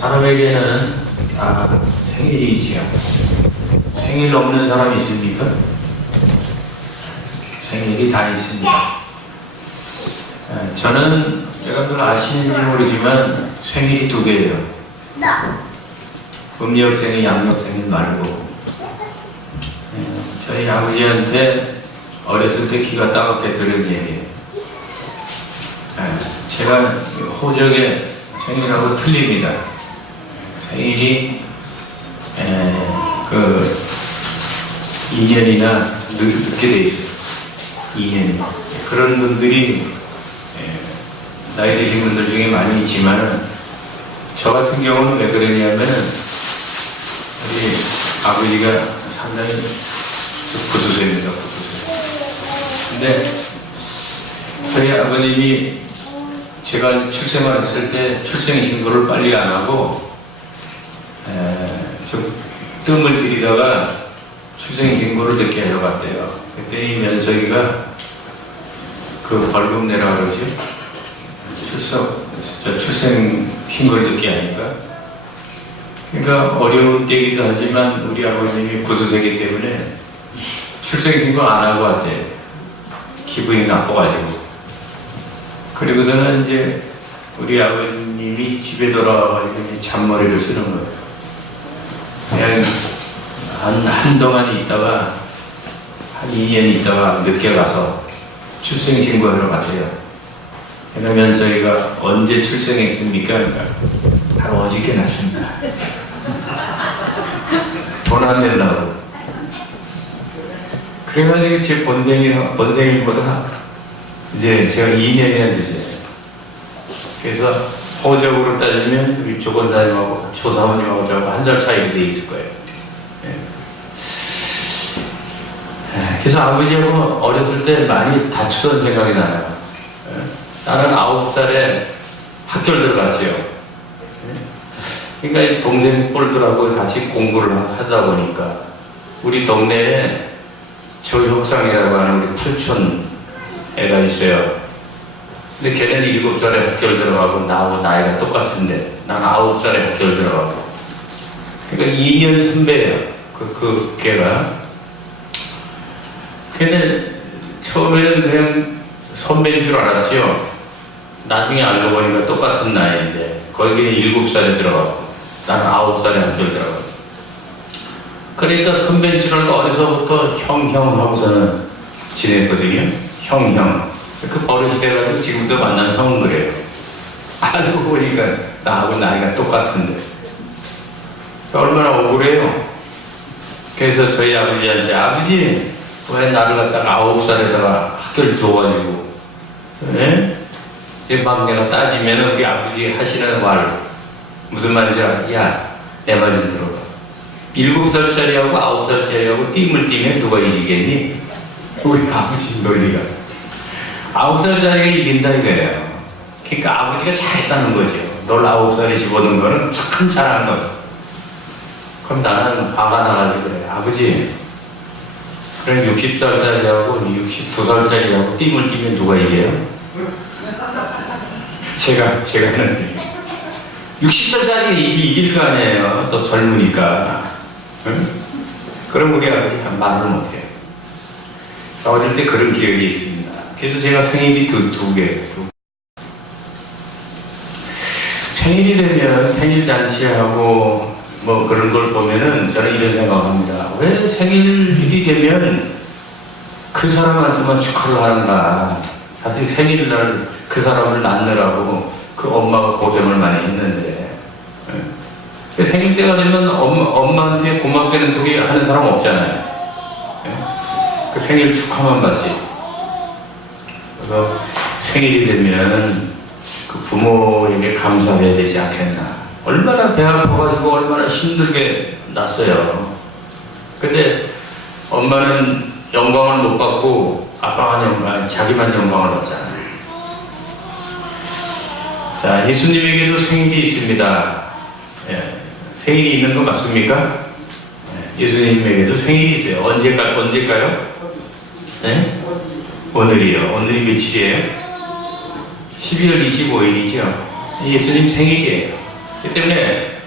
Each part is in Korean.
사람에게는 생일이지요. 생일 없는 사람이 있습니까? 생일이 다 있습니다. 저는 여러분들 아시는지 모르지만 생일이 두 개예요. 음력생일, 양력생일 말고. 저희 아버지한테 어렸을 때 기가 따갑게 들은 얘기예요. 제가 호적의 생일하고 틀립니다. 생일이 2년이나 늦게 돼 있어요. 2년. 그런 분들이 나이 드신 분들 중에 많이 있지만은 저 같은 경우는 왜 그러냐면은 우리 아버지가 상당히 부수세입니다. 근데 저희 아버님이 제가 출생을 했을 때 출생신고를 빨리 안 하고 좀 뜸을 들이다가 출생신고를 늦게 하러 갔대요. 그때 이 면석이가 그 벌금 내라 그러지? 출생신고를 늦게 하니까. 그러니까 어려운 때이기도 하지만 우리 아버님이 구두쇠이기 때문에 출생신고 안 하고 왔대. 기분이 나빠가지고. 그리고서는 이제 우리 아버님이 집에 돌아와가지고 잔머리를 쓰는 거예요. 그냥 한동안 있다가 한 2년 있다가 늦게 가서 출생신고하러 갔대요. 그러면 저희가 언제 출생했습니까? 그러니까 바로 어저께 났습니다. 돈 안 낸다고. 그래가지고 제 본생일보다 이제 제가 2년이나 늦어요. 그래서 호적으로 따지면 우리 조건사님하고 조사모님하고 저하고 한 살 차이가 돼 있을 거예요. 그래서 아버지하고 어렸을 때 많이 다투던 생각이 나요. 나는 9살에 학교를 들어갔지요. 그러니까 동생 뻘들하고 같이 공부를 하다 보니까 우리 동네에 조혁상이라고 하는 우리 팔촌 애가 있어요. 근데 걔는 7살에 학교를 들어가고 나하고 나이가 똑같은데 나는 9살에 학교를 들어가고. 그러니까 2년 선배예요. 그 걔가. 근데 처음에는 그냥 선배인 줄 알았죠. 나중에 알고 보니까 똑같은 나이인데 거기는 7살에 들어가고 나는 9살에 학교를 들어가고. 그러니까 선배인 줄 알고 어려서부터 형 하고서는 지냈거든요. 형. 그 버릇이 돼가지고 지금도 만나는 형은 그래요. 알고 보니까 나하고 나이가 똑같은데. 얼마나 억울해요. 그래서 저희 아버지한테 아버지 왜 나를 갖다가 9살에다가 학교를 줘가지고 막 내가 따지면 우리 아버지 하시는 말 무슨 말인지 알아? 야, 내 말 좀 들어봐. 7살짜리하고 9살짜리하고 띠을 띠면 누가 이기겠니? 우리 아버지 논리가 9살짜리가 이긴다 이거예요. 그러니까 아버지가 잘했다는 거죠. 널 9살에 집어넣은 거는 참 잘한 거죠. 그럼 나는 화가 나가지고 그래. 아버지 그럼 60살짜리하고 62살짜리하고 띠을 띠면 누가 이겨요? 제가 했는데 60살짜리가 이길 거 아니에요. 또 젊으니까. 응? 그럼 우리 아버지 말을 못해요. 어릴 때 그런 기억이 있습니다. 그래서 제가 생일이 두 개. 생일이 되면 생일 잔치하고 뭐 그런 걸 보면은 저는 이런 생각합니다. 왜 생일이 되면 그 사람한테만 축하를 하는가. 사실 생일날 그 사람을 낳느라고 그 엄마가 고생을 많이 했는데 생일 때가 되면 엄마한테 고맙다는 소리 하는 사람 없잖아요. 그 생일 축하만 받지. 그래서 생일이 되면 그 부모에게 감사해야 되지 않겠나. 얼마나 배 아파가지고 얼마나 힘들게 낳았어요. 근데 엄마는 영광을 못 받고 아빠가 자기만 영광을 받잖아요. 자, 예수님에게도 생일이 있습니다. 생일이 있는 거 맞습니까? 예수님에게도 생일이 있어요. 언제일까요? 네? 오늘이요. 오늘이 며칠이에요? 12월 25일이죠. 예수님 생일이에요. 그렇기 때문에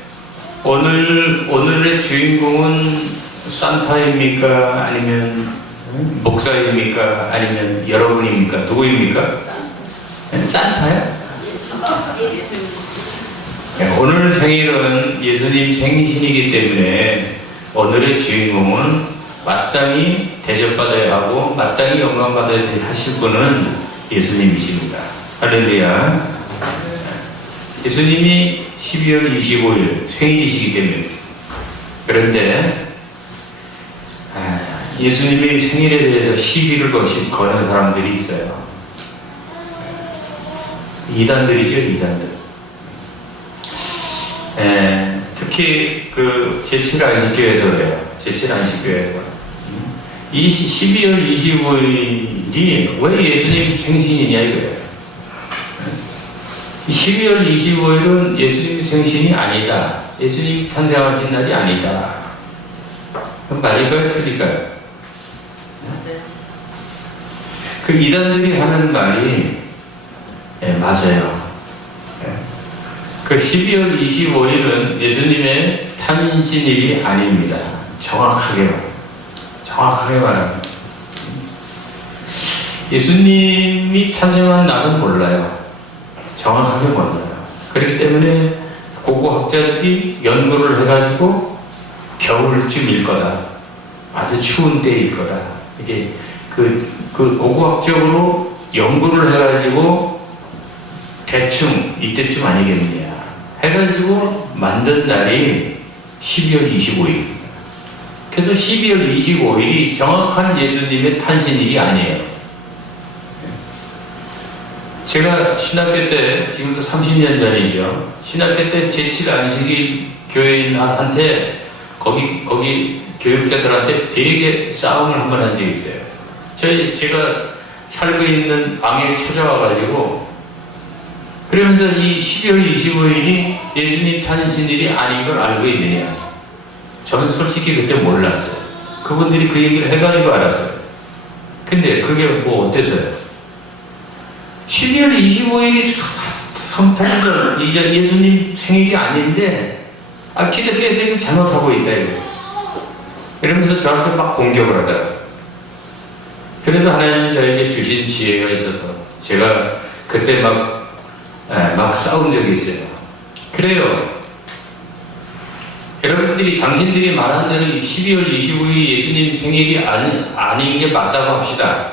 오늘의 주인공은 산타입니까? 아니면 목사입니까? 아니면 여러분입니까? 누구입니까? 산타요? 오늘 생일은 예수님 생신이기 때문에 오늘의 주인공은 마땅히 대접받아야 하고 마땅히 영광받아야 하실 분은 예수님이십니다. 할렐루야. 예수님이 12월 25일 생일이시기 때문에. 그런데 예수님의 생일에 대해서 시비를 거는 사람들이 있어요. 이단들이죠, 이단들. 특히 그 제7안식교에서 그래요. 제7안식교에서. 이 12월 25일이 왜 예수님 생신이냐 이거예요. 12월 25일은 예수님 생신이 아니다. 예수님 탄생하신 날이 아니다. 그럼 맞을까요? 틀릴까요? 그 이단들이 하는 말이 맞아요. 그 12월 25일은 예수님의 탄신일이 아닙니다. 정확하게 말합니다. 예수님이 탄생한 날은 몰라요. 정확하게 몰라요. 그렇기 때문에 고고학자들이 연구를 해가지고 겨울쯤일 거다. 아주 추운 때일 거다. 이게 그 고고학적으로 연구를 해가지고 대충 이때쯤 아니겠느냐 해가지고 만든 날이 12월 25일. 그래서 12월 25일이 정확한 예수님의 탄신일이 아니에요. 제가 신학교 때, 지금부터 30년 전이죠. 신학교 때 제7안식일 교회인한테 거기 교육자들한테 되게 싸움을 한 번 한 적이 있어요. 제가 살고 있는 방에 찾아와가지고 그러면서 이 12월 25일이 예수님 탄신일이 아닌 걸 알고 있느냐. 저는 솔직히 그때 몰랐어요. 그분들이 그 얘기를 해가지고 알았어요. 근데 그게 뭐 어때서요? 12월 25일이 성탄절, 이제 예수님 생일이 아닌데 기독교에서 이거 잘못하고 있다 이거. 이러면서 저한테 막 공격을 하더라고요. 그래도 하나님 저에게 주신 지혜가 있어서 제가 그때 막 싸운 적이 있어요. 그래요. 여러분들이 당신들이 말한 대로 12월 25일 예수님 생일이 아닌 게 맞다고 합시다.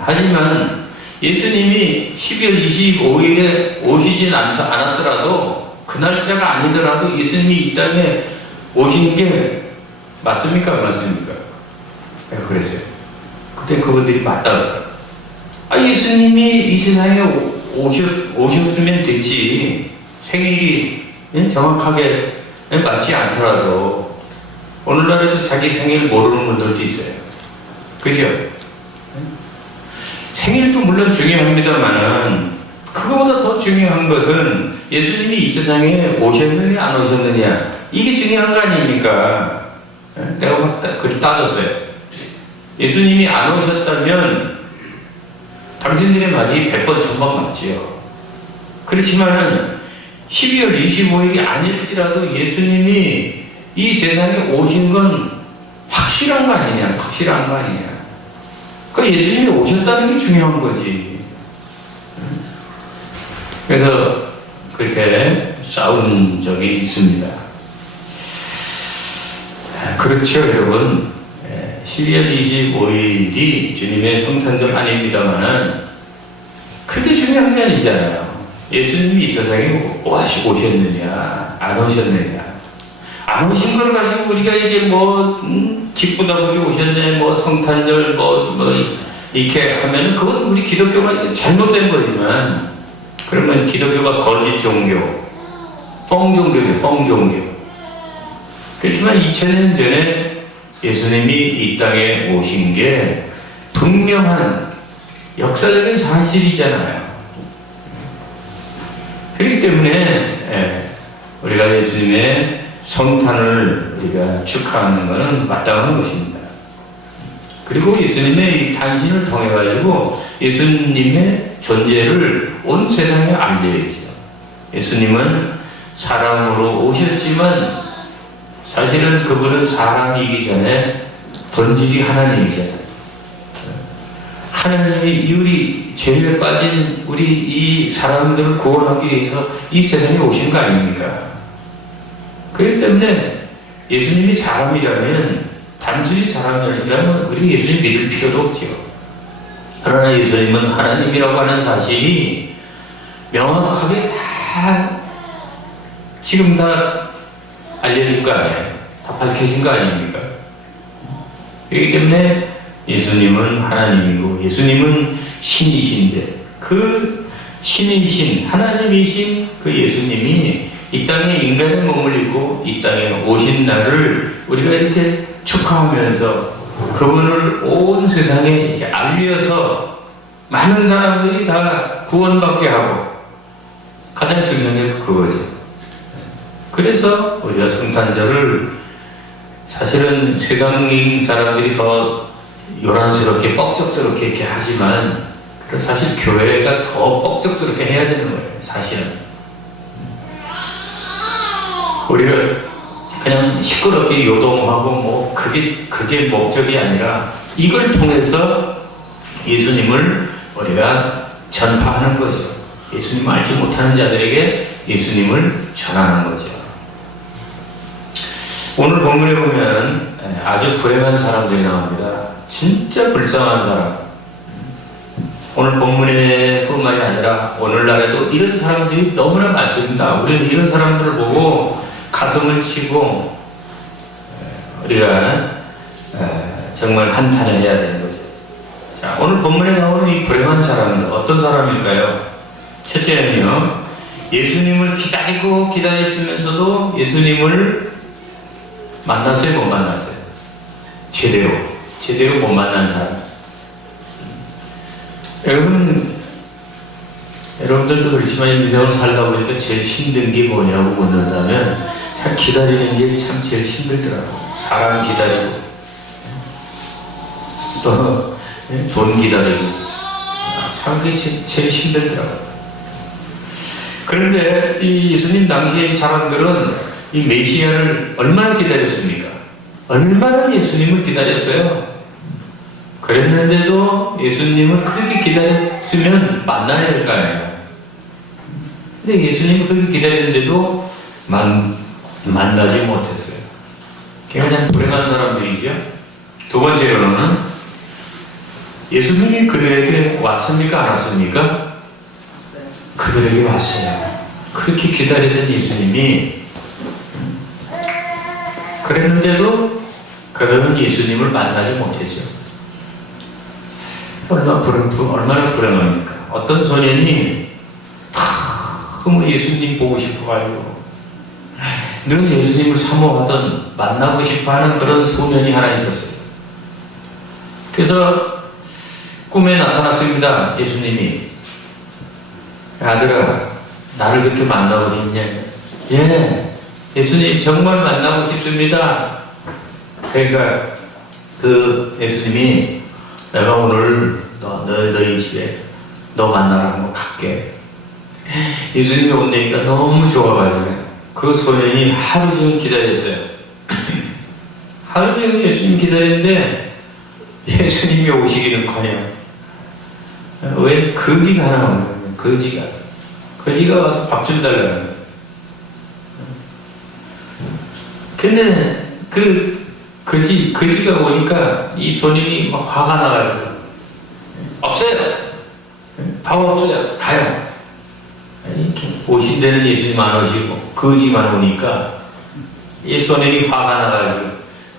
하지만 예수님이 12월 25일에 오시진 않았더라도 그 날짜가 아니더라도 예수님이 이 땅에 오신 게 맞습니까? 맞습니까? 그랬어요. 그때 그분들이 맞다고. 예수님이 이 세상에 오셨으면 됐지. 생일이 정확하게 맞지 않더라도 오늘날에도 자기 생일 모르는 분들도 있어요. 그죠? 생일도 물론 중요합니다만은 그거보다 더 중요한 것은 예수님이 이 세상에 오셨느냐 안 오셨느냐 이게 중요한 거 아닙니까? 내가 그렇게 따졌어요. 예수님이 안 오셨다면 당신들의 말이 100번 1000번 맞지요. 그렇지만은 12월 25일이 아닐지라도 예수님이 이 세상에 오신 건 확실한 거 아니냐? 확실한 거 아니냐? 그러니까 예수님이 오셨다는 게 중요한 거지. 그래서 그렇게 싸운 적이 있습니다. 그렇죠, 여러분. 12월 25일이 주님의 성탄절 아닙니다만은 그게 중요한 게 아니잖아요. 예수님이 이 세상에 오셨느냐, 안 오셨느냐. 안 오신 걸 가지고 우리가 이제 기쁘다 보게 오셨네, 성탄절, 이렇게 하면은 그건 우리 기독교가 잘못된 거지만, 그러면 기독교가 거짓 종교, 뻥 종교죠, 뻥 종교. 그렇지만 2000년 전에 예수님이 이 땅에 오신 게 분명한 역사적인 사실이잖아요. 그렇기 때문에 우리가 예수님의 성탄을 우리가 축하하는 것은 마땅한 것입니다. 그리고 예수님의 이 탄신을 통해 가지고 예수님의 존재를 온 세상에 알려야죠. 예수님은 사람으로 오셨지만 사실은 그분은 사람이기 전에 본질이 하나님이잖아요. 하나님이 우리 죄에 빠진 우리 이 사람들을 구원하기 위해서 이 세상에 오신 거 아닙니까? 그렇기 때문에 예수님이 사람이라면, 단순히 사람이라면 우리 예수님 믿을 필요도 없지요. 그러나 예수님은 하나님이라고 하는 사실이 명확하게 지금 다 알려진 거 아니에요? 다 밝혀진 거 아닙니까? 그렇기 때문에 예수님은 하나님이고 예수님은 신이신데, 그 신이신 하나님이신 그 예수님이 이 땅에 인간의 몸을 입고 이 땅에 오신 날을 우리가 이렇게 축하하면서 그분을 온 세상에 이렇게 알려서 많은 사람들이 다 구원받게 하고, 가장 중요한 게 그거죠. 그래서 우리가 성탄절을 사실은 세상 사람들이 더 요란스럽게 뻑적스럽게 이렇게 하지만, 사실 교회가 더 뻑적스럽게 해야 되는 거예요. 사실은 우리가 그냥 시끄럽게 요동하고 뭐 그게 목적이 아니라 이걸 통해서 예수님을 우리가 전파하는 거죠. 예수님을 알지 못하는 자들에게 예수님을 전하는 거죠. 오늘 본문에 보면 아주 불행한 사람들이 나옵니다. 진짜 불쌍한 사람. 오늘 본문에 뿐만이 아니라 오늘날에도 이런 사람들이 너무나 많습니다. 우리는 이런 사람들을 보고 가슴을 치고 우리가 정말 한탄을 해야 되는 거죠. 자, 오늘 본문에 나오는 이 불행한 사람은 어떤 사람일까요? 첫째는요, 예수님을 기다리고 기다리시면서도 예수님을 만났어요, 못 만났어요? 제대로 못 만난 사람. 여러분들도 그렇지만 이 세상을 살다 보니까 제일 힘든 게 뭐냐고 묻는다면, 참 기다리는 게 참 제일 힘들더라고요. 사람 기다리고 또 돈 기다리고 참 그게 제일 힘들더라고요. 그런데 이 예수님 당시의 사람들은 이 메시아를 얼마나 기다렸습니까? 얼마나 예수님을 기다렸어요. 그랬는데도 예수님을 그렇게 기다렸으면 만나야 될 거 아니에요. 근데 예수님을 그렇게 기다렸는데도 만나지 못했어요. 그냥 불행한 사람들이죠. 두 번째로는 예수님이 그들에게 왔습니까? 안 왔습니까? 그들에게 왔어요. 그렇게 기다리던 예수님이, 그랬는데도 그들은 예수님을 만나지 못했죠. 얼마나 불행합니까? 어떤 소년이 너무 예수님 보고 싶어가지고 늘 예수님을 사모하던, 만나고 싶어하는 그런 소년이 하나 있었어요. 그래서 꿈에 나타났습니다. 예수님이. 아들아, 나를 그렇게 만나고 싶냐? 예, 예수님 정말 만나고 싶습니다. 그러니까 그 예수님이, 내가 오늘 너희 집에 너 만나러 한번 갈게. 예수님이 온다니까 너무 좋아가지고 그 소년이 하루 종일 기다렸어요. 하루 종일 예수님 기다렸는데 예수님이 오시기는커녕 왜 거지가 하나 오는 거예요. 거지가 와서 밥 좀 달라는 거예요. 근데 그 거지가 오니까 이 소년이 막 화가 나가지고, 없어요! 밥 없어요! 가요! 이렇게 오신 데는 예수님 안 오시고 거지만 오니까 이 소년이 화가 나가지고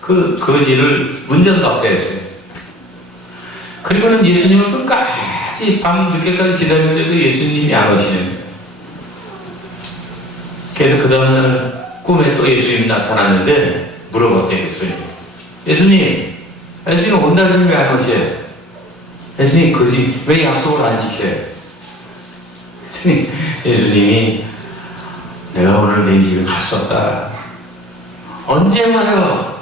그 거지를 문전박대 했어요. 그리고는 예수님을 끝까지 밤 늦게까지 기다리는데도 예수님이 안 오시는 거예요. 그래서 그 다음날 꿈에 또 예수님이 나타났는데 물어봤대요. 예수님 온다더니 왜 안 오셔요? 예수님 거지 왜 약속을 안 지켜요? 예수님이, 내가 오늘 내 집에 갔었다. 언제 와요?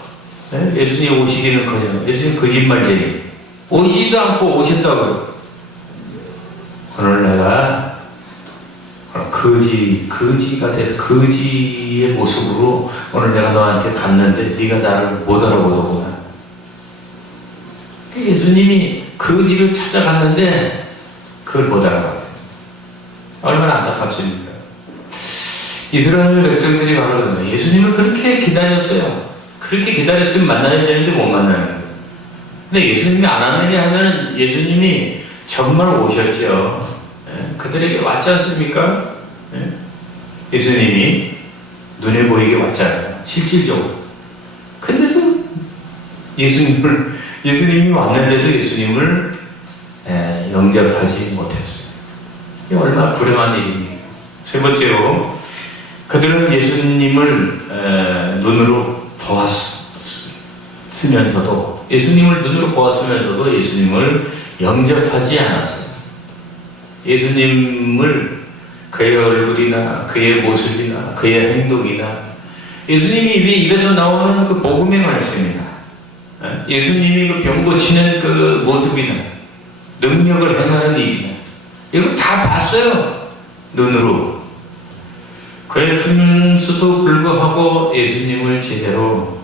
예수님 오시기는커녕 예수님 거짓말쟁이. 오시지도 않고 오셨다고요. 오늘 내가 거지가 돼서 거지의 모습으로 오늘 내가 너한테 갔는데 네가 나를 못 알아보더구나. 예수님이 거지를 찾아갔는데 그걸 못 알아봤어요. 얼마나 안타깝습니까? 이스라엘 백성들이 바로 예수님을 그렇게 기다렸어요. 그렇게 기다렸으면 만나야 되는데 못 만나는 거예요. 근데 예수님이 안 왔느냐 하면 예수님이 정말 오셨죠. 그들에게 왔지 않습니까? 예수님이 눈에 보이게 왔잖아요. 실질적으로. 근데도 예수님이 왔는데도 예수님을 영접하지 못했어요. 이게 얼마나 불행한 일입니까? 세 번째로, 그들은 예수님을 눈으로 보았으면서도, 예수님을 눈으로 보았으면서도 예수님을 영접하지 않았어요. 예수님을 그의 얼굴이나 그의 모습이나 그의 행동이나 예수님이 입에서 나오는 그 복음의 말씀이나 예수님이 그 병 고치는 그 모습이나 능력을 행하는 일이나 이걸 다 봤어요. 눈으로. 그랬음에도 불구하고 예수님을 제대로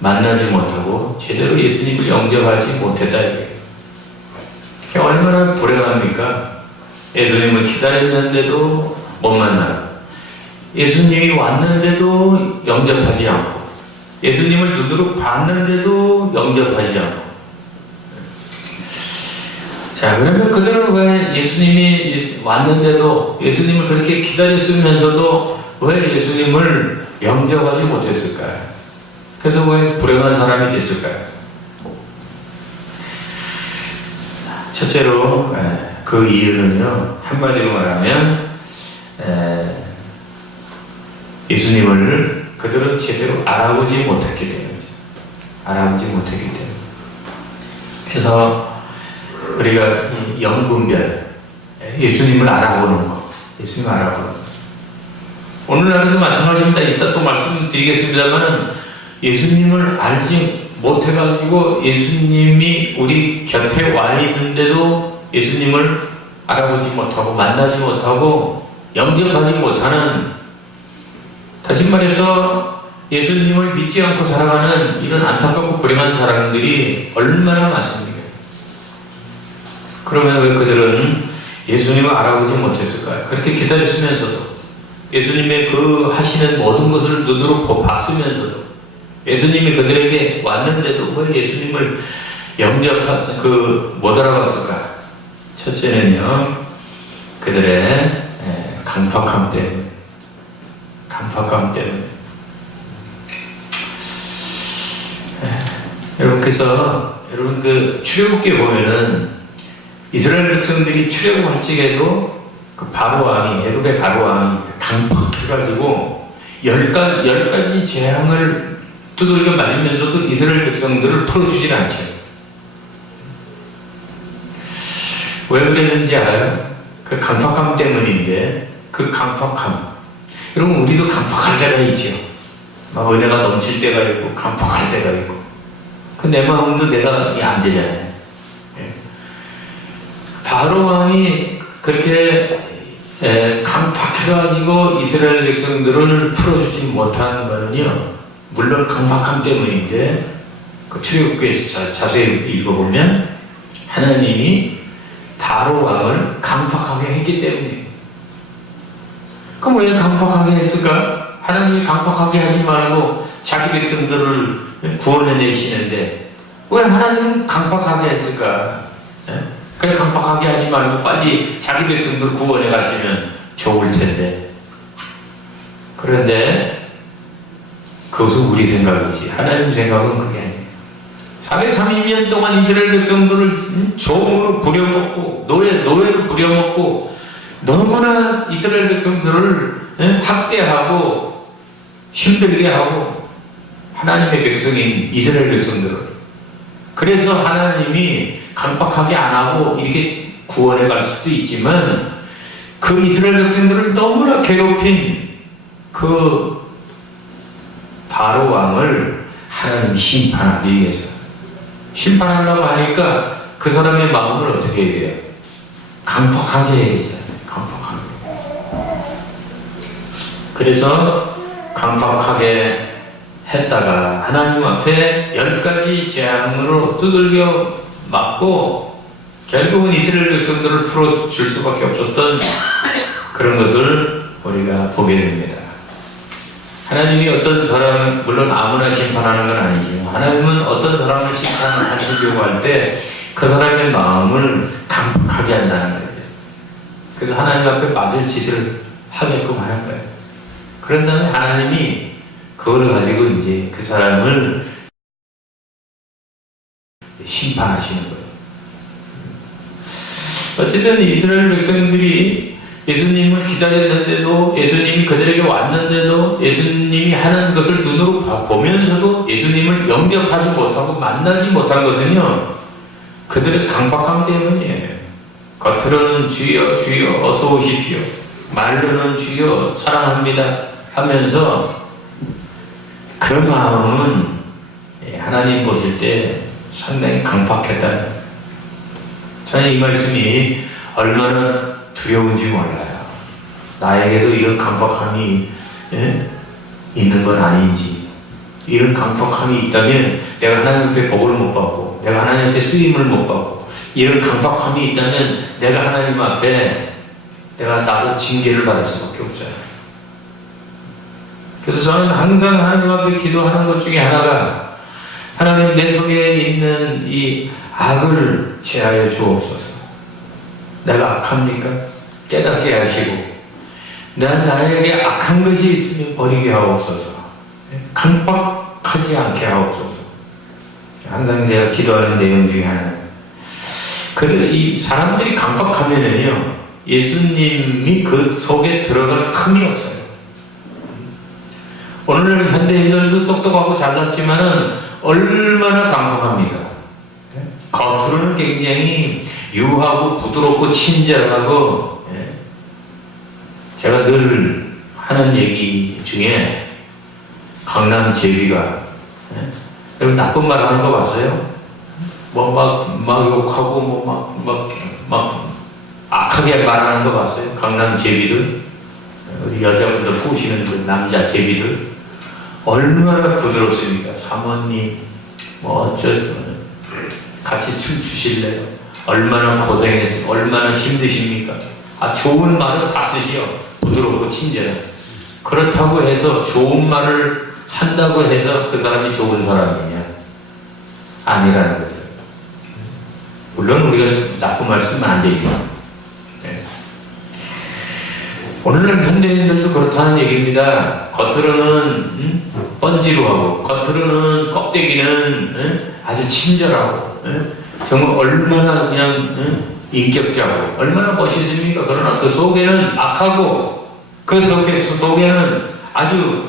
만나지 못하고 제대로 예수님을 영접하지 못했다. 이게 얼마나 불행합니까? 예수님을 기다렸는데도 못 만나고, 예수님이 왔는데도 영접하지 않고, 예수님을 눈으로 봤는데도 영접하지 않고. 자, 그러면 그들은 왜 예수님이 왔는데도 예수님을 그렇게 기다렸으면서도 왜 예수님을 영접하지 못했을까요? 그래서 왜 불행한 사람이 됐을까요? 첫째로 그 이유는요, 한마디로 말하면 예수님을 그들은 제대로 알아보지 못했기 때문이죠. 알아보지 못했기 때문에. 그래서 우리가 영분별, 예수님을 알아보는 거, 예수님을 알아보는 거. 오늘날에도 마찬가지입니다. 이따 또 말씀드리겠습니다만은 예수님을 알지 못해가지고 예수님이 우리 곁에 와 있는데도 예수님을 알아보지 못하고 만나지 못하고 영접하지 못하는, 다시 말해서 예수님을 믿지 않고 살아가는 이런 안타깝고 불행한 사람들이 얼마나 많습니까? 그러면 왜 그들은 예수님을 알아보지 못했을까요? 그렇게 기다렸으면서도 예수님의 그 하시는 모든 것을 눈으로 봤으면서도 예수님이 그들에게 왔는데도 왜 예수님을 못 알아봤을까? 첫째는요, 그들의 강팍함 때문에. 강팍함 때문에. 여러분 그 출애굽기에 보면은 이스라엘 백성들이 출애굽할 적에도 그 바로왕이, 애굽의 바로왕이 강팍해가지고 10가지 재앙을 두들겨 맞으면서도 이스라엘 백성들을 풀어주질 않죠. 왜 그랬는지 알아요? 그 강팍함 때문인데, 그 강팍함. 여러분, 우리도 강팍할 때가 있죠. 막 은혜가 넘칠 때가 있고, 강팍할 때가 있고. 그 내 마음도 내가 안 되잖아요. 바로왕이 그렇게 강팍해가지고 이스라엘 백성들을 풀어주지 못한 거는요, 물론 강팍함 때문인데, 그 출애굽기에서 자세히 읽어보면 하나님이 바로왕을 강팍하게 했기 때문이에요. 그럼 왜 강팍하게 했을까? 하나님이 강팍하게 하지 말고 자기 백성들을 구원해내시는데 왜 하나님은 강팍하게 했을까? 그래, 강팍하게 하지 말고 빨리 자기 백성들을 구원해 가시면 좋을 텐데. 그런데 그것은 우리 생각이지 하나님 생각은 그게 아니에요. 430년 동안 이스라엘 백성들을 종으로 부려먹고 노예로 부려먹고 너무나 이스라엘 백성들을 학대하고 힘들게 하고, 하나님의 백성인 이스라엘 백성들을. 그래서 하나님이 강박하게 안 하고 이렇게 구원해 갈 수도 있지만, 그 이스라엘 백성들을 너무나 괴롭힌 그 바로 왕을 하나님이 심판하기 위해서, 심판하려고 하니까 그 사람의 마음을 어떻게 해야 돼요? 강팍하게 해야죠. 강팍하게. 그래서 강팍하게 했다가 하나님 앞에 10가지 재앙으로 두들겨 맞고 결국은 이스라엘 백성들을 풀어줄 수밖에 없었던 그런 것을 우리가 보게 됩니다. 하나님이 어떤 사람, 물론 아무나 심판하는 건 아니죠. 하나님은 어떤 사람을 심판하시려고 할 때 그 사람의 마음을 강팍하게 한다는 거예요. 그래서 하나님 앞에 맞을 짓을 하게끔 하는 거예요. 그런 다음에 하나님이 그걸 가지고 이제 그 사람을 심판하시는 거예요. 어쨌든 이스라엘 백성들이 예수님을 기다렸는데도, 예수님이 그들에게 왔는데도, 예수님이 하는 것을 눈으로 보면서도 예수님을 영접하지 못하고 만나지 못한 것은요, 그들의 강박함 때문이에요. 겉으로는 주여 주여 어서 오십시오, 말로는 주여 사랑합니다 하면서 그 마음은 하나님 보실 때 상당히 강박했다. 저는 이 말씀이 얼마나 두려운지 몰라요. 나에게도 이런 강박함이 있는 건 아닌지, 이런 강박함이 있다면 내가 하나님 앞에 복을 못 받고, 내가 하나님 앞에 쓰임을 못 받고, 이런 강박함이 있다면 내가 하나님 앞에 나도 징계를 받을 수밖에 없잖아요. 그래서 저는 항상 하나님 앞에 기도하는 것 중에 하나가, 하나님 내 속에 있는 이 악을 제하여 주옵소서. 내가 악합니까? 깨닫게 하시고, 나에게 악한 것이 있으면 버리게 하옵소서. 강박하지 않게 하옵소서. 항상 제가 기도하는 내용 중에 하나는, 그래서 이 사람들이 강박하면은요, 예수님이 그 속에 들어갈 틈이 없어요. 오늘 현대인들도 똑똑하고 잘났지만은 얼마나 강박합니까? 겉으로는 굉장히 유하고 부드럽고 친절하고, 제가 늘 하는 얘기 중에 강남 제비가, 여러분 나쁜 말 하는 거 봤어요? 막 욕하고 막 악하게 말하는 거 봤어요? 강남 제비들, 우리 여자분들 보시는 그 남자 제비들 얼마나 부드럽습니까? 사모님 같이 춤추실래요? 얼마나 고생해서 얼마나 힘드십니까? 좋은 말은 다 쓰시오. 부드럽고 친절해. 그렇다고 해서 좋은 말을 한다고 해서 그 사람이 좋은 사람이냐? 아니라는 거죠. 물론 우리가 나쁜 말 쓰면 안 되죠. 오늘날 현대인들도 그렇다는 얘기입니다. 겉으로는 번지로 하고, 겉으로는 껍데기는 아주 친절하고, 정말 얼마나 그냥 인격자고, 얼마나 멋있습니까? 그러나 그 속에는 악하고, 그 속에는 아주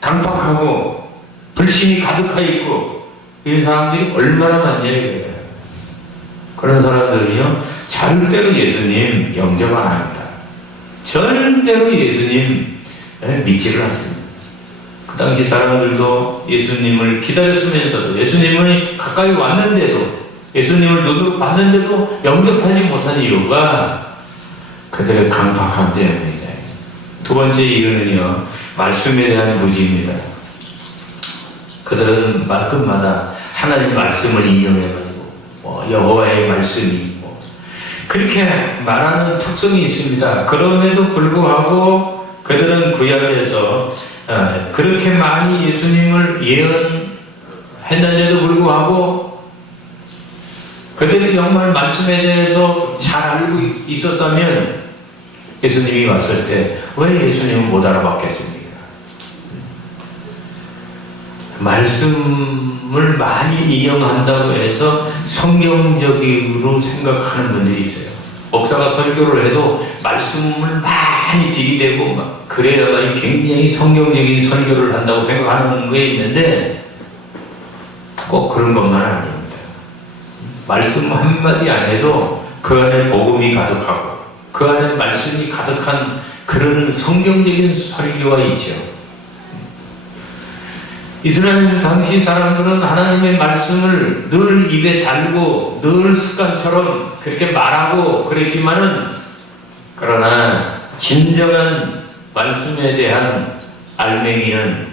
강박하고 불신이 가득하 있고, 이 사람들이 얼마나 많냐. 그런 사람들은요, 절대로 예수님 영접 안 합니다. 절대로 예수님 믿지를 않습니다. 그 당시 사람들도 예수님을 기다렸으면서도, 예수님을 가까이 왔는데도, 예수님을 눈으로 봤는데도 영접하지 못한 이유가 그들의 강박함 때문입니다. 두 번째 이유는요, 말씀에 대한 무지입니다. 그들은 말끝마다 하나님 말씀을 인용해가지고 여호와의 말씀이 그렇게 말하는 특성이 있습니다. 그럼에도 불구하고 그들은 구약에서 그렇게 많이 예수님을 예언했는데도 불구하고 그들이 정말 말씀에 대해서 잘 알고 있었다면 예수님이 왔을 때 왜 예수님은 못 알아봤겠습니까? 말씀을 많이 이용한다고 해서 성경적으로 생각하는 분들이 있어요. 목사가 설교를 해도 말씀을 많이 들이대고 막 그래야만이 굉장히 성경적인 설교를 한다고 생각하는 게 있는데 꼭 그런 것만 아닙니다. 말씀 한마디 안 해도 그 안에 복음이 가득하고 그 안에 말씀이 가득한 그런 성경적인 설교가 있죠. 이스라엘 당시 사람들은 하나님의 말씀을 늘 입에 달고 늘 습관처럼 그렇게 말하고 그랬지만은, 그러나 진정한 말씀에 대한 알맹이는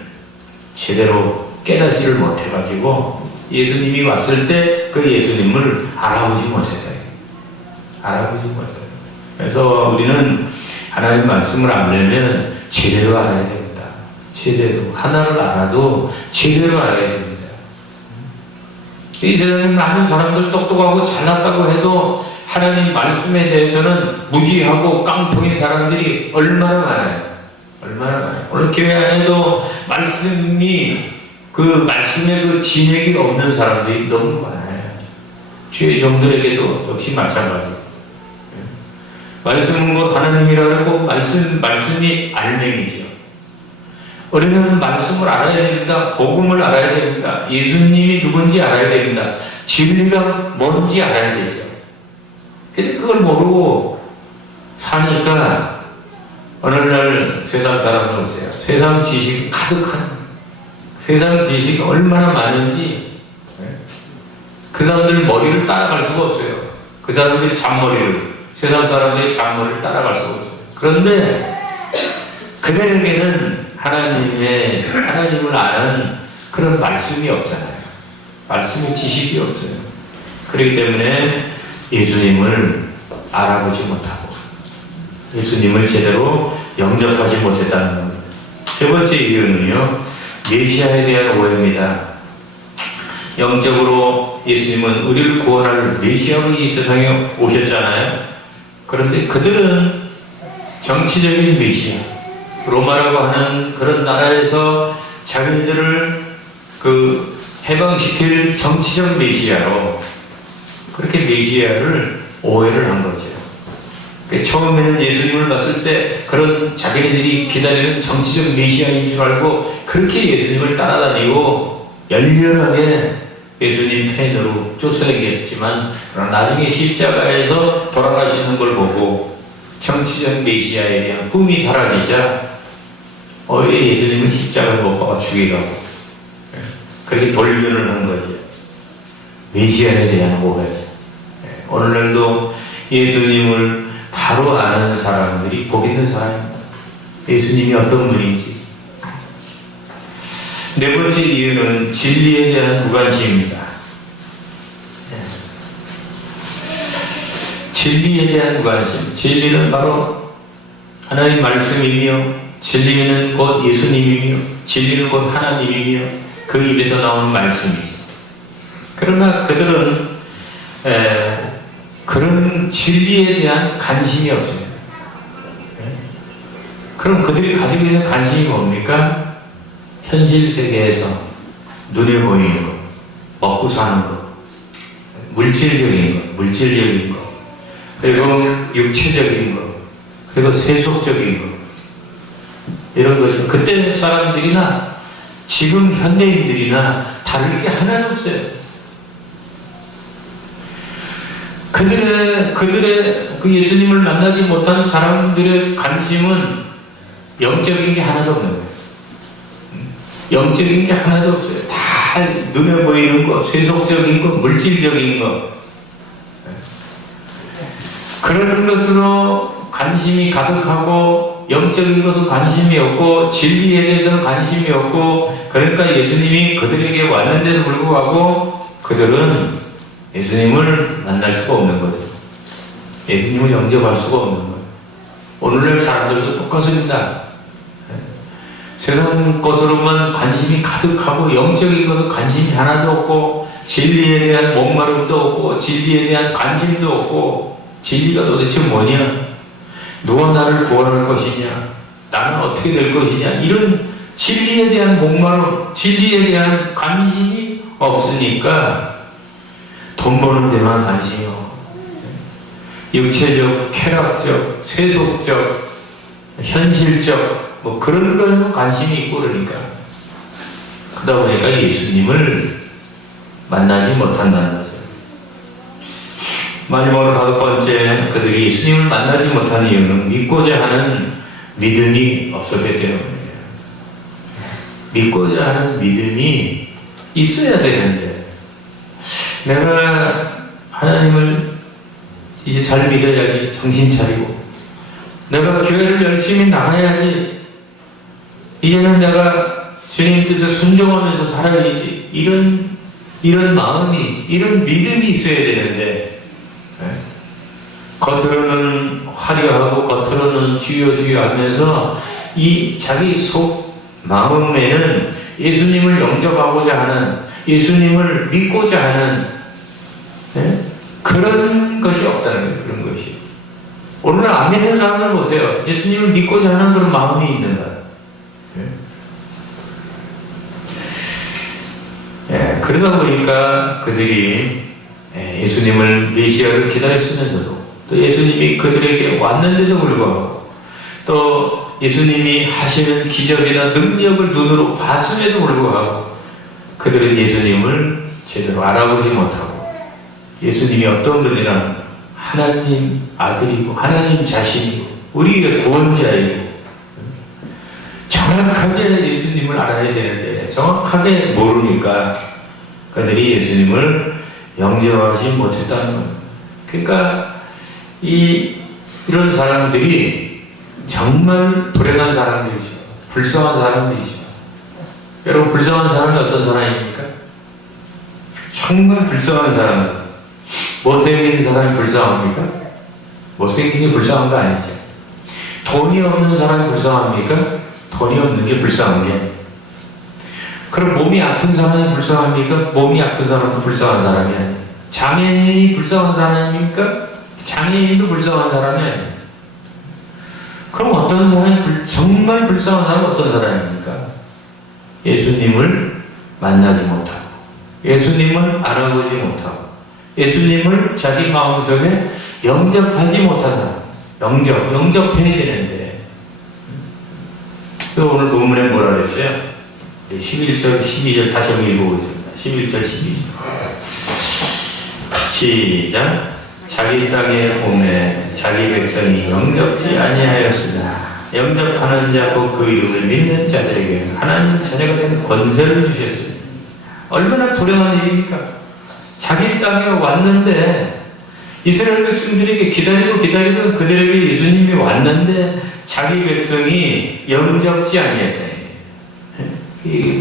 제대로 깨닫지를 못해가지고 예수님이 왔을 때 그 예수님을 알아보지 못했다. 알아보지 못했다. 그래서 우리는 하나님 말씀을 알려면 제대로 알아야 됩니다. 제대로. 하나를 알아도 제대로 알아야 됩니다. 이 세상에 많은 사람들 똑똑하고 잘났다고 해도 하나님 말씀에 대해서는 무지하고 깡통인 사람들이 얼마나 많아요. 얼마나 많아요. 오늘 교회 안에도 말씀의 그 진액이 없는 사람들이 너무 많아요. 주의 종들에게도 역시 마찬가지. 말씀은 뭐 하나님이라고 말씀이 알맹이죠. 우리는 말씀을 알아야 됩니다. 복음을 알아야 됩니다. 예수님이 누군지 알아야 됩니다. 진리가 뭔지 알아야 되죠. 근데 그걸 모르고 사니까 어느 날 세상 사람들 오세요. 세상 지식이 가득한, 세상 지식이 얼마나 많은지 그 사람들 머리를 따라갈 수가 없어요. 그 사람들이 세상 사람들이 잔머리를 따라갈 수가 없어요. 그런데 그들에게는 하나님을 아는 그런 말씀이 없잖아요. 말씀의 지식이 없어요. 그렇기 때문에 예수님을 알아보지 못하고 예수님을 제대로 영접하지 못했다는 겁니다. 세 번째 이유는요, 메시아에 대한 오해입니다. 영적으로 예수님은 우리를 구원할 메시아로 이 세상에 오셨잖아요. 그런데 그들은 정치적인 메시아, 로마라고 하는 그런 나라에서 자기들을 해방시킬 정치적 메시아로 그렇게 메시아를 오해를 한 거죠. 처음에는 예수님을 봤을 때 그런 자기네들이 기다리는 정치적 메시아인 줄 알고 그렇게 예수님을 따라다니고 열렬하게 예수님 팬으로 쫓아다녔지만 나중에 십자가에서 돌아가시는 걸 보고 정치적 메시아에 대한 꿈이 사라지자 왜 예수님은 십자가를 못 박아 죽이라고 그렇게 돌변을 한 거죠. 메시아에 대한 오해. 오늘날도 예수님을 바로 아는 사람들이 복 있는 사람입니다. 예수님이 어떤 분인지. 네 번째 이유는 진리에 대한 무관심입니다. 진리에 대한 무관심. 진리는 바로 하나님 말씀이며 진리는 곧 예수님이며 진리는 곧 하나님이며 그 입에서 나오는 말씀이죠. 그러나 그들은 그런 진리에 대한 관심이 없어요. 그럼 그들이 가지고 있는 관심이 뭡니까? 현실 세계에서 눈에 보이는 것, 먹고 사는 것, 물질적인 것, 그리고 육체적인 것, 그리고 세속적인 것, 이런 거죠. 그때 사람들이나 지금 현대인들이나 다를 게 하나도 없어요. 그들의 그 예수님을 만나지 못한 사람들의 관심은 영적인 게 하나도 없는 거예요. 영적인 게 하나도 없어요. 다 눈에 보이는 거, 세속적인 거, 물질적인 거. 그런 것으로 관심이 가득하고 영적인 것은 관심이 없고 진리에 대해서는 관심이 없고 그러니까 예수님이 그들에게 왔는데도 불구하고 그들은 예수님을 만날 수가 없는 거죠. 예수님을 영접할 수가 없는 거예요. 오늘날 사람들도 똑같습니다. 세상 것으로만 관심이 가득하고 영적인 것은 관심이 하나도 없고 진리에 대한 목마름도 없고 진리에 대한 관심도 없고 진리가 도대체 뭐냐? 누가 나를 구원할 것이냐? 나는 어떻게 될 것이냐? 이런 진리에 대한 목마름, 진리에 대한 관심이 없으니까 돈 버는 데만 관심이 없고 육체적, 쾌락적, 세속적, 현실적 뭐 그런 거에는 관심이 있고 그러니까 그러다 보니까 예수님을 만나지 못한다는 거죠. 마지막으로 다섯 번째, 그들이 예수님을 만나지 못하는 이유는 믿고자 하는 믿음이 없었기 때문이에요. 믿고자 하는 믿음이 있어야 되는데 내가 하나님을 이제 잘 믿어야지 정신 차리고 내가 교회를 열심히 나가야지 이제는 내가 주님 뜻에 순종하면서 살아야지. 이런 마음이, 이런 믿음이 있어야 되는데, 겉으로는 화려하고 겉으로는 주여 하면서 이 자기 속 마음에는 예수님을 영접하고자 하는, 예수님을 믿고자 하는 그런 것이 없다는 거예요. 그런 것이. 오늘날 안 믿는 사람들 보세요. 예수님을 믿고자 하는 그런 마음이 있는가. 그러다 보니까 그들이 예수님을 메시아를 기다렸으면서도 또 예수님이 그들에게 왔는데도 불구하고 또 예수님이 하시는 기적이나 능력을 눈으로 봤음에도 불구하고 그들은 예수님을 제대로 알아보지 못하고 예수님이 어떤 분이나 하나님 아들이고 하나님 자신이고 우리의 구원자이고 정확하게 예수님을 알아야 되는데 정확하게 모르니까 그들이 예수님을 영접하지 못했다는 겁니다. 그러니까 이런 사람들이 정말 불행한 사람들이죠. 불쌍한 사람들이죠. 여러분, 불쌍한 사람이 어떤 사람입니까? 정말 불쌍한 사람. 못생긴 사람이 불쌍합니까? 못생긴 게 불쌍한 거 아니죠. 돈이 없는 사람이 불쌍합니까? 돈이 없는 게 불쌍한 게. 그럼 몸이 아픈 사람이 불쌍합니까? 몸이 아픈 사람도 불쌍한 사람이 아니에요. 장애인이 불쌍한 사람입니까? 장애인도 불쌍한 사람이 아니에요. 그럼 어떤 사람이 정말 불쌍한 사람은 어떤 사람입니까? 예수님을 만나지 못하고 예수님을 알아보지 못하고 예수님을 자기 마음속에 영접하지 못한 사람. 영접해야 되는데 오늘 본문에 뭐라 그랬어요? 11절, 12절 다시 한번 읽어보겠습니다. 11절, 12절 시작. 자기 땅에 오매 자기 백성이 영접지 아니하였으나 영접하는 자고 그 이름을 믿는 자들에게 하나님 자녀가 된 권세를 주셨습니다. 얼마나 불행한 일입니까? 자기 땅에 왔는데 이스라엘 백성들에게 기다리던 그들에게 예수님이 왔는데 자기 백성이 영접지 아니했다.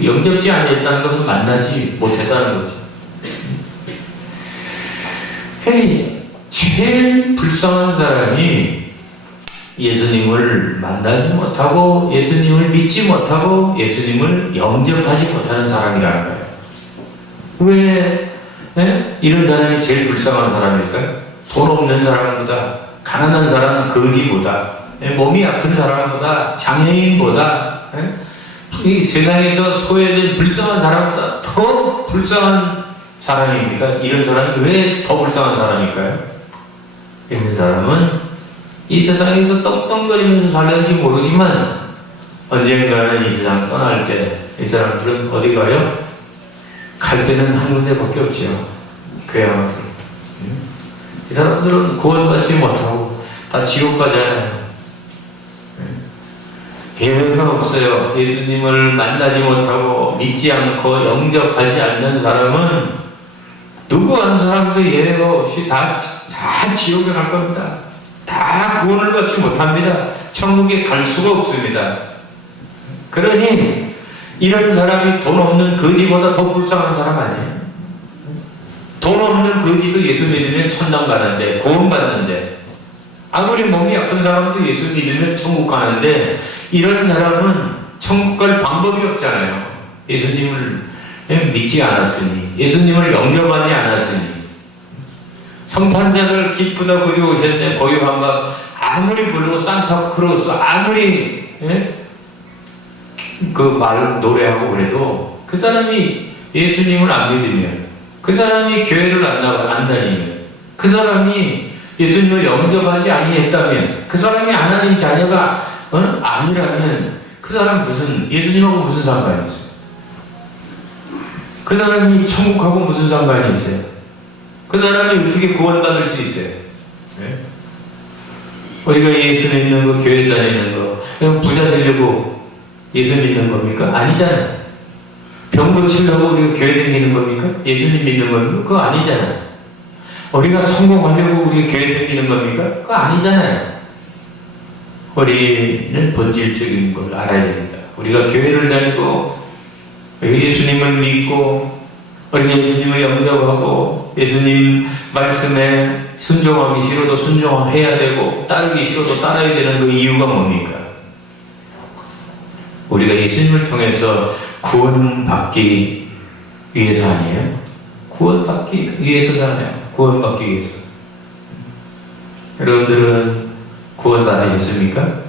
영접지 아니했다는 것은 만나지 못했다는 거지. 제일 불쌍한 사람이 예수님을 만나지 못하고 예수님을 믿지 못하고 예수님을 영접하지 못하는 사람이라는 거예요. 왜 이런 사람이 제일 불쌍한 사람일까요? 돈 없는 사람보다, 가난한 사람, 거지보다, 몸이 아픈 사람보다, 장애인보다, 이 세상에서 소외된 불쌍한 사람보다 더 불쌍한 사람입니까? 이런 사람이 왜 더 불쌍한 사람일까요? 이런 사람은 이 세상에서 떵떵거리면서 살는지 모르지만 언젠가는 이 세상 떠날 때 이 사람들은 어디 가요? 갈 때는 한 군데밖에 없지요. 그야말로. 이 사람들은 구원받지 못하고 다 지옥 가잖아요. 예외가 없어요. 예수님을 만나지 못하고 믿지 않고 영접하지 않는 사람은 누구 한 사람도 예외가 없이 다 지옥에 갈 겁니다. 다 구원을 받지 못합니다. 천국에 갈 수가 없습니다. 그러니 이런 사람이 돈 없는 거지보다 더 불쌍한 사람 아니에요. 돈 없는 거지도 예수 믿으면 천당 가는데 구원받는데 아무리 몸이 아픈 사람도 예수 믿으면 천국 가는데 이런 사람은 천국 갈 방법이 없잖아요. 예수님을 믿지 않았으니 예수님을 영접하지 않았으니 성탄절을 기쁘다 그리 오셨네 고요한가 아무리 부르고 산타크로스 아무리 그 말 노래하고 그래도 그 사람이 예수님을 안 믿으면 그 사람이 교회를 안 다니면 그 사람이 예수님을 영접하지 아니했다면 그 사람이 하나님 자녀가 아니라면 그 사람 예수님하고 무슨 상관이 있어요? 그 사람이 천국하고 무슨 상관이 있어요? 그 사람이 어떻게 구원받을 수 있어요? 네? 우리가 예수 믿는 거, 교회 다니는 거, 그냥 부자 되려고 예수 믿는 겁니까? 아니잖아요. 병 고치려고 우리가 교회 다니는 겁니까? 예수님 믿는 겁니까? 그거 아니잖아요. 우리가 성공하려고 우리가 교회 다니는 겁니까? 그거 아니잖아요. 우리는 본질적인 걸 알아야 됩니다. 우리가 교회를 다니고 예수님을 믿고 우리 예수님을 영접하고 예수님 말씀에 순종하기 싫어도 순종해야 되고 따르기 싫어도 따라야 되는 그 이유가 뭡니까? 우리가 예수님을 통해서 구원받기 위해서 아니에요? 구원받기 위해서잖아요. 구원받기 위해서. 여러분들은 구원받으셨습니까?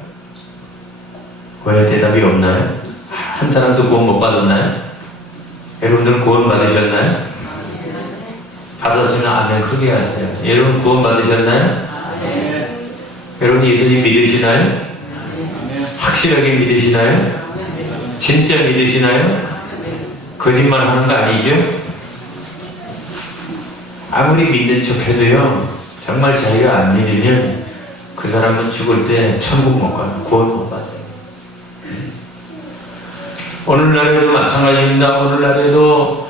왜 대답이 없나요? 한 사람도 구원 못 받았나요? 여러분들은 구원 받으셨나요? 받았으면 아멘 크게 하세요. 여러분 구원 받으셨나요? 여러분 예수님 믿으시나요? 확실하게 믿으시나요? 진짜 믿으시나요? 거짓말 하는 거 아니죠? 아무리 믿는 척 해도요, 정말 자기가 안 믿으면 그 사람은 죽을 때 천국 못 가요. 구원 못 받아요. 오늘날에도 마찬가지입니다. 오늘날에도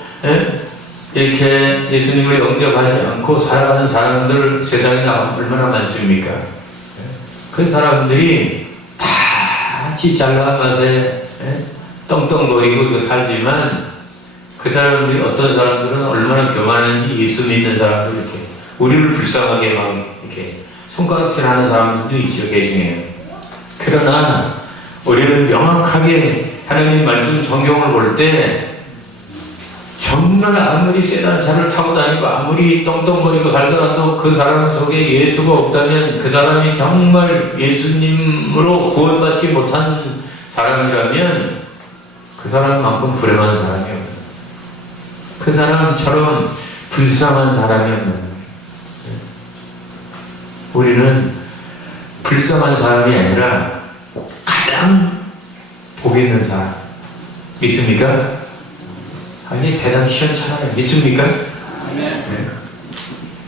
이렇게 예수님을 영접하지 않고 살아가는 사람들 세상에 얼마나 많습니까? 그 사람들이 다 지 잘난 맛에 떵떵거리고 살지만 그 사람들이 어떤 사람들은 얼마나 교만한지 예수 믿는 사람들 이렇게 우리를 불쌍하게 막 이렇게 손가락질하는 사람들도 있죠, 계중에. 그러나 우리는 명확하게 하나님 말씀 성경을 볼 때 정말 아무리 세단 차를 타고 다니고 아무리 떵떵거리고 살더라도 그 사람 속에 예수가 없다면 그 사람이 정말 예수님으로 구원받지 못한 사람이라면 그 사람만큼 불행한 사람이 없어요. 그 사람처럼 불쌍한 사람이 없는. 우리는 불쌍한 사람이 아니라 가장 복 있는 사람. 믿습니까? 아니, 대단히 시원찮아요. 믿습니까? 네.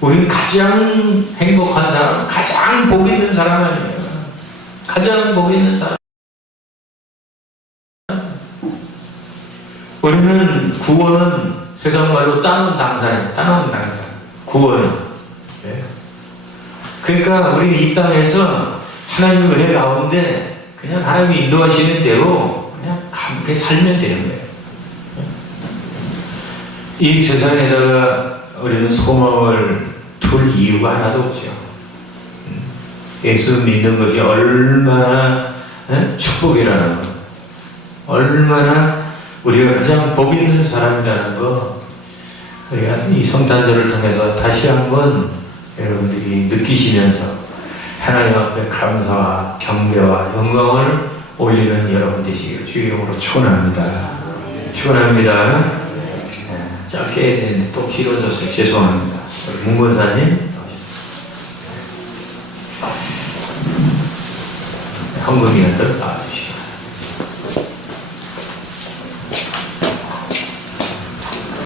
우리는 가장 행복한 사람, 가장 복 있는 사람 아니에요. 가장 복 있는 사람. 우리는 구원은 세상 말로 따놓은 당사예요. 따놓은 당사. 구원은. 네. 그러니까 우리 이 땅에서 하나님 은혜 가운데 그냥 하나님이 인도하시는 대로 그냥 감게 살면 되는 거예요. 이 세상에다가 우리는 소망을 둘 이유가 하나도 없죠. 예수 믿는 것이 얼마나 축복이라는 거, 얼마나 우리가 가장 복 있는 사람이라는 거, 우리가 이 성탄절을 통해서 다시 한번 여러분들이 느끼시면서 하나님 앞에 감사와 경배와 영광을 올리는 여러분 되시기를 주의 이름으로 축원합니다. 축원합니다. 짧게 해야 되는데 또 길어졌어요. 죄송합니다. 문권사님 헌금이었던 나와주시죠.